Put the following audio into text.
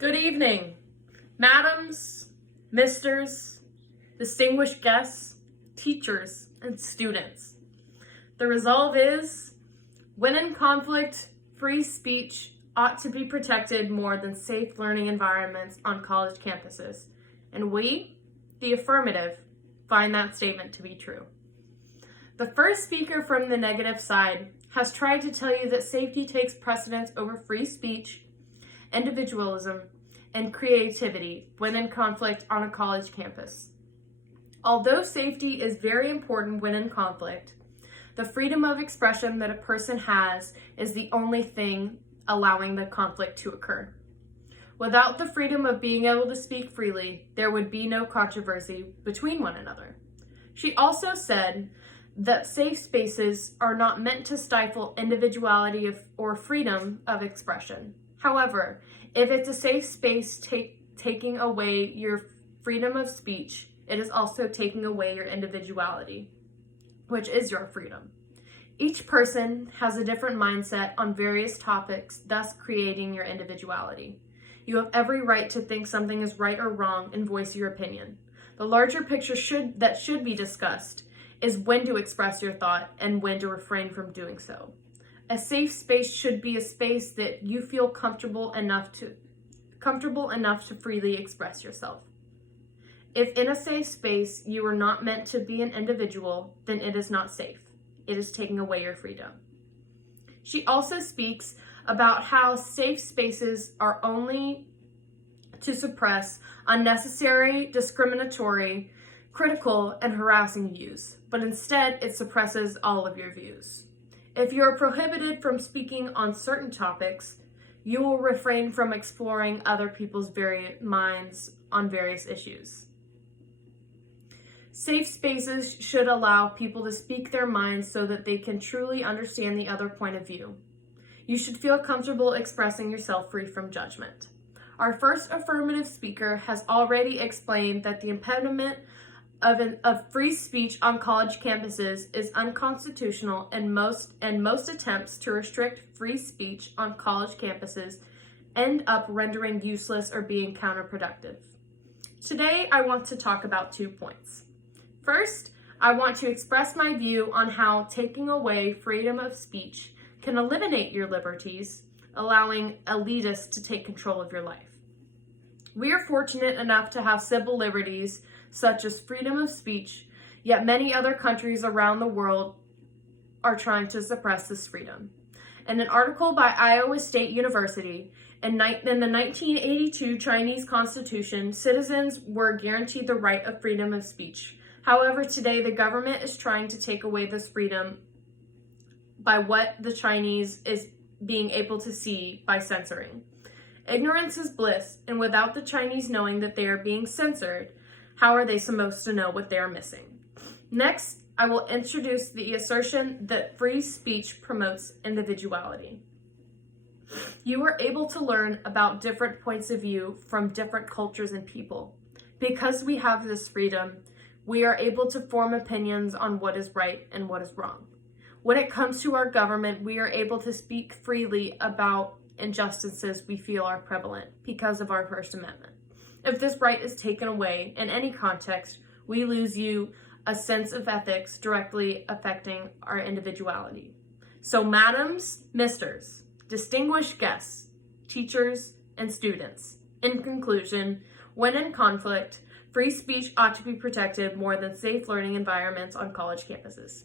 Good evening, madams, misters, distinguished guests, teachers, and students. The resolve is, when in conflict, free speech ought to be protected more than safe learning environments on college campuses. And we, the affirmative, find that statement to be true. The first speaker from the negative side has tried to tell you that safety takes precedence over free speech, individualism, and creativity when in conflict on a college campus. Although safety is very important when in conflict, the freedom of expression that a person has is the only thing allowing the conflict to occur. Without the freedom of being able to speak freely, there would be no controversy between one another. She also said that safe spaces are not meant to stifle individuality or freedom of expression. However, if it's a safe space taking away your freedom of speech, it is also taking away your individuality, which is your freedom. Each person has a different mindset on various topics, thus creating your individuality. You have every right to think something is right or wrong and voice your opinion. The larger picture that should be discussed is when to express your thought and when to refrain from doing so. A safe space should be a space that you feel comfortable enough to freely express yourself. If in a safe space you are not meant to be an individual, then it is not safe. It is taking away your freedom. She also speaks about how safe spaces are only to suppress unnecessary, discriminatory, critical, and harassing views, but instead it suppresses all of your views. If you are prohibited from speaking on certain topics, you will refrain from exploring other people's minds on various issues. Safe spaces should allow people to speak their minds so that they can truly understand the other point of view. You should feel comfortable expressing yourself free from judgment. Our first affirmative speaker has already explained that the impediment of free speech on college campuses is unconstitutional, and most attempts to restrict free speech on college campuses end up rendering useless or being counterproductive. Today, I want to talk about 2 points. First, I want to express my view on how taking away freedom of speech can eliminate your liberties, allowing elitists to take control of your life. We are fortunate enough to have civil liberties such as freedom of speech, yet many other countries around the world are trying to suppress this freedom. In an article by Iowa State University, in the 1982 Chinese Constitution, citizens were guaranteed the right of freedom of speech. However, today the government is trying to take away this freedom by what the Chinese is being able to see by censoring. Ignorance is bliss, and without the Chinese knowing that they are being censored, how are they supposed to know what they are missing? Next, I will introduce the assertion that free speech promotes individuality. You are able to learn about different points of view from different cultures and people. Because we have this freedom, we are able to form opinions on what is right and what is wrong. When it comes to our government, we are able to speak freely about injustices we feel are prevalent because of our First Amendment. If this right is taken away in any context, we lose a sense of ethics directly affecting our individuality. So madams, misters, distinguished guests, teachers, and students, in conclusion, when in conflict, free speech ought to be protected more than safe learning environments on college campuses.